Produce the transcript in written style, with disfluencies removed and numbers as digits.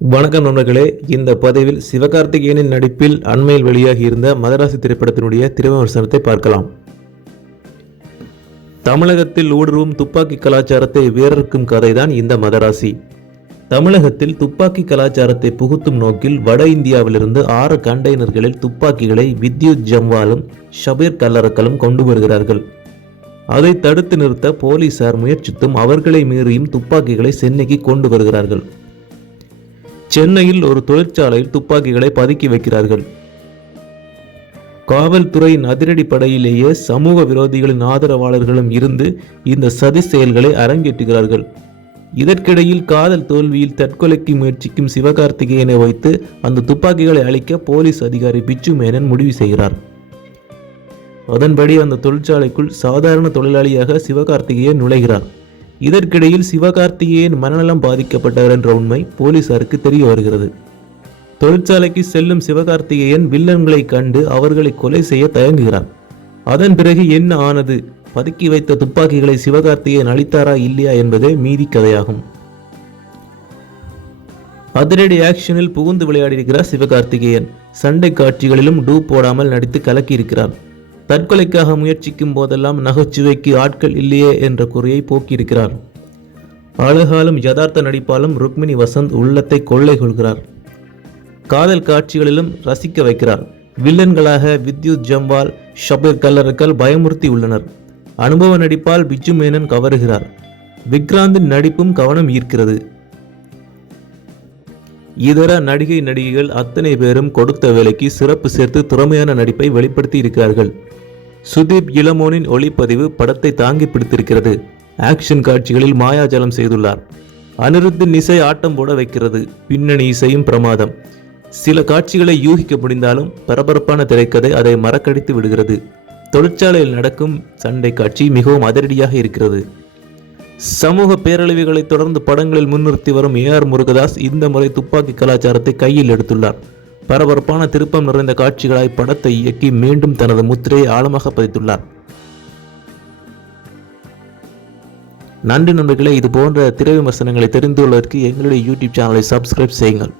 வணக்கம் நண்பர்களே, இந்த பதிவில் சிவகார்த்திகேயனின் நடிப்பில் அண்மையில் வெளியாகி இருந்த மதராசி திரைப்படத்தினுடைய திரைவிமர்சனத்தை பார்க்கலாம். தமிழகத்தில் ஊடுருவும் துப்பாக்கி கலாச்சாரத்தை வேறறுக்கும் கதைதான் இந்த மதராசி. தமிழகத்தில் துப்பாக்கி கலாச்சாரத்தை புகுத்தும் நோக்கில் வட இந்தியாவிலிருந்து 6 கண்டெய்னர்களில் துப்பாக்கிகளை வித்யுத் ஜம்வாலும் ஷபீர் கல்லறக்கலும் கொண்டு வருகிறார்கள். அதை தடுத்து நிறுத்த போலீசார் முயற்சித்தும் அவர்களை மீறியும் துப்பாக்கிகளை சென்னைக்கு கொண்டு வருகிறார்கள். சென்னையில் ஒரு தொழிற்சாலையில் துப்பாக்கிகளை பதுக்கி வைக்கிறார்கள். காவல்துறையின் அதிரடி படையிலேயே சமூக விரோதிகளின் ஆதரவாளர்களும் இருந்து இந்த சதி செயல்களை அரங்கேற்றுகிறார்கள். இதற்கிடையில் காதல் தோல்வியில் தற்கொலைக்கு முயற்சிக்கும் சிவகார்த்திகேயனை வைத்து அந்த துப்பாக்கிகளை அழிக்க போலீஸ் அதிகாரி பிச்சு மேனன் முடிவு செய்கிறார். அதன்படி அந்த தொழிற்சாலைக்குள் சாதாரண தொழிலாளியாக சிவகார்த்திகேயன் நுழைகிறார். இதற்கிடையில் சிவகார்த்திகேயன் மனநலம் பாதிக்கப்பட்டவர் என்ற உண்மை போலீசாருக்கு தெரிய வருகிறது. தொழிற்சாலைக்கு செல்லும் சிவகார்த்திகேயன் வில்லன்களை கண்டு அவர்களை கொலை செய்ய தயங்குகிறார். அதன் பிறகு என்ன ஆனது, பதுக்கி வைத்த துப்பாக்கிகளை சிவகார்த்திகேயன் அளித்தாரா இல்லையா என்பதே மீதி கதையாகும். அதிரடி ஆக்ஷனில் புகுந்து விளையாடியிருக்கிறார் சிவகார்த்திகேயன். சண்டை காட்சிகளிலும் டூ போடாமல் நடித்து கலக்கியிருக்கிறார். தற்கொலைக்காக முயற்சிக்கும் போதெல்லாம் நகைச்சுவைக்கு ஆட்கள் இல்லையே என்ற குறையை போக்கியிருக்கிறார். அழகாலும் யதார்த்த நடிப்பாலும் ருக்மிணி வசந்த் உள்ளத்தை கொள்ளை கொள்கிறார். காதல் காட்சிகளிலும் ரசிக்க வைக்கிறார். வில்லன்களாக வித்யுத் ஜம்வால், ஷபீர் கல்லறக்கல் பயமுறுத்தி உள்ளனர். அனுபவ நடிப்பால் பிச்சு மேனன் கவருகிறார். விக்ராந்தின் நடிப்பும் கவனம் ஈர்க்கிறது. இதர நடிகைகள் அத்தனை பேரும் கொடுத்த வேலைக்கு சிறப்பு சேர்த்து திறமையான நடிப்பை வெளிப்படுத்தி இருக்கிறார்கள். சுதீப் இளமோனின் ஒளிப்பதிவு படத்தை தாங்கி பிடித்திருக்கிறது. ஆக்ஷன் காட்சிகளில் மாயாஜலம் செய்துள்ளார். அனிருத்தின் இசை ஆட்டம் போட வைக்கிறது. பின்னணி இசையும் பிரமாதம். சில காட்சிகளை யூகிக்க முடிந்தாலும் பரபரப்பான திரைக்கதை அதை மறக்கடித்து விடுகிறது. தொழிற்சாலையில் நடக்கும் சண்டை காட்சி மிகவும் அதிரடியாக இருக்கிறது. சமூக பேரழிவுகளை தொடர்ந்து படங்களில் முன்னிறுத்தி வரும் AR முருகதாஸ் இந்த முறை துப்பாக்கி கலாச்சாரத்தை கையில் எடுத்துள்ளார். பரபரப்பான திருப்பம் நிறைந்த காட்சிகளாய் படத்தை இயக்கி மீண்டும் தனது முத்திரையை ஆழமாக பதித்துள்ளார். நன்றி நண்பர்களே, இது போன்ற திரை விமர்சனங்களை தெரிந்து கொள்வதற்கு எங்களுடைய YouTube சேனலை சப்ஸ்கிரைப் செய்யுங்கள்.